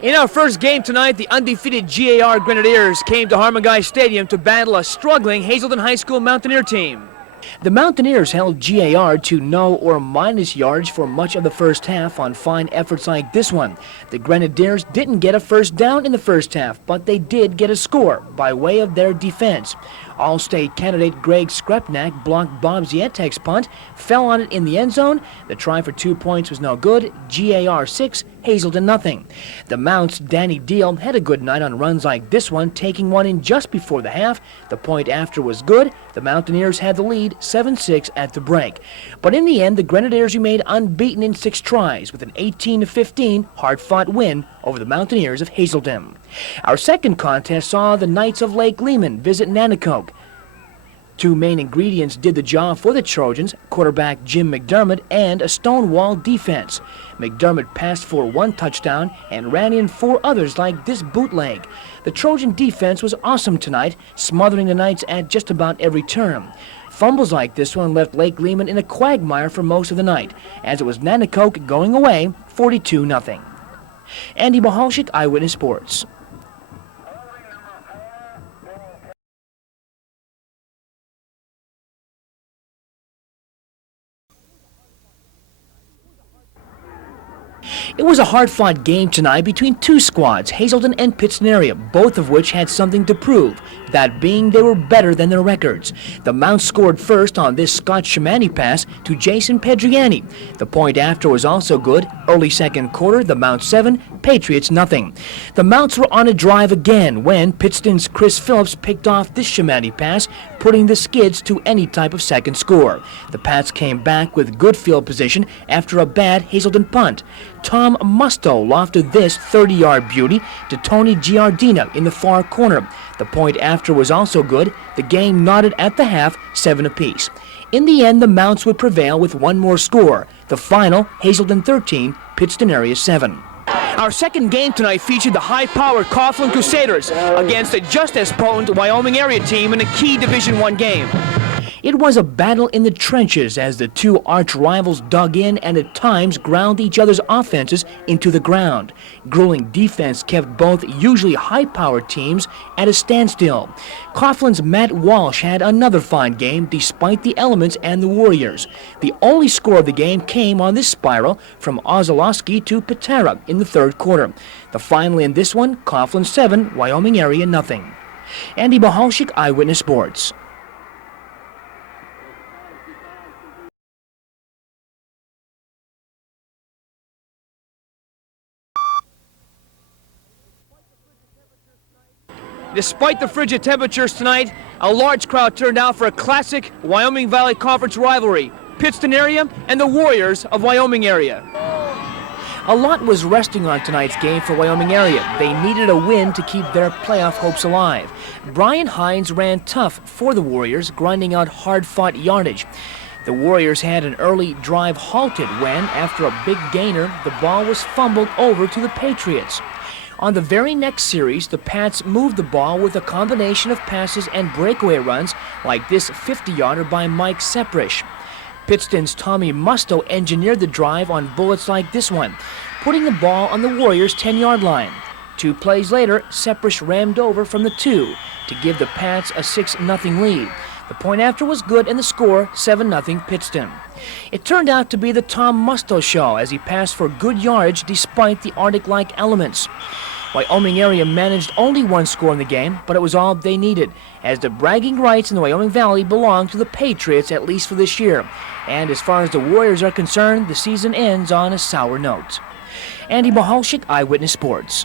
In our first game tonight, the undefeated GAR Grenadiers came to Harmon Stadium to battle a struggling Hazelden High School Mountaineer team. The Mountaineers held GAR to no or minus yards for much of the first half on fine efforts like this one. The Grenadiers didn't get a first down in the first half, but they did get a score by way of their defense. All-State candidate Greg Skrepnak blocked Bob Zientek's punt, fell on it in the end zone. The try for 2 points was no good. GAR 6, Hazelden nothing. The Mounts' Danny Deal had a good night on runs like this one, taking one in just before the half. The point after was good. The Mountaineers had the lead 7-6 at the break. But in the end, the Grenadiers remained unbeaten in 6 tries with an 18-15 hard-fought win over the Mountaineers of Hazelden. Our second contest saw the Knights of Lake Lehman visit Nanticoke. 2 main ingredients did the job for the Trojans, quarterback Jim McDermott and a stonewall defense. McDermott passed for 1 touchdown and ran in 4 others like this bootleg. The Trojan defense was awesome tonight, smothering the Knights at just about every turn. Fumbles like this one left Lake Lehman in a quagmire for most of the night, as it was Nanticoke going away 42-0. Andy Mehalshick, Eyewitness Sports. It was a hard-fought game tonight between 2 squads, Hazelden and Pittston area, both of which had something to prove, that being they were better than their records. The Mounts scored first on this Scott Shamani pass to Jason Pedriani. The point after was also good. Early second quarter, the Mounts 7, Patriots nothing. The Mounts were on a drive again when Pittston's Chris Phillips picked off this Shamani pass, putting the Skids to any type of second score. The Pats came back with good field position after a bad Hazelden punt. Tom Musto lofted this 30-yard beauty to Tony Giardina in the far corner. The point after was also good. The game knotted at the half, 7 apiece. In the end, the Mounts would prevail with 1 more score. The final, Hazelden 13, Pittston area 7. Our second game tonight featured the high-powered Coughlin Crusaders against a just as potent Wyoming area team in a key Division I game. It was a battle in the trenches as the 2 arch rivals dug in and at times ground each other's offenses into the ground. Grueling defense kept both usually high-powered teams at a standstill. Coughlin's Matt Walsh had another fine game despite the elements and the Warriors. The only score of the game came on this spiral from Ozolowski to Patera in the third quarter. The final in this one, Coughlin 7, Wyoming area nothing. Andy Mehalshick, Eyewitness Sports. Despite the frigid temperatures tonight, a large crowd turned out for a classic Wyoming Valley Conference rivalry, Pittston area and the Warriors of Wyoming area. A lot was resting on tonight's game for Wyoming area. They needed a win to keep their playoff hopes alive. Brian Hines ran tough for the Warriors, grinding out hard-fought yardage. The Warriors had an early drive halted when, after a big gainer, the ball was fumbled over to the Patriots. On the very next series, the Pats moved the ball with a combination of passes and breakaway runs like this 50-yarder by Mike Seprish. Pittston's Tommy Musto engineered the drive on bullets like this one, putting the ball on the Warriors' 10-yard line. 2 plays later, Seprish rammed over from the 2 to give the Pats a 6-0 lead. The point after was good and the score 7-0 Pittston. It turned out to be the Tom Musto show as he passed for good yardage despite the Arctic-like elements. Wyoming area managed only 1 score in the game, but it was all they needed, as the bragging rights in the Wyoming Valley belong to the Patriots, at least for this year. And as far as the Warriors are concerned, the season ends on a sour note. Andy Mehalshick, Eyewitness Sports.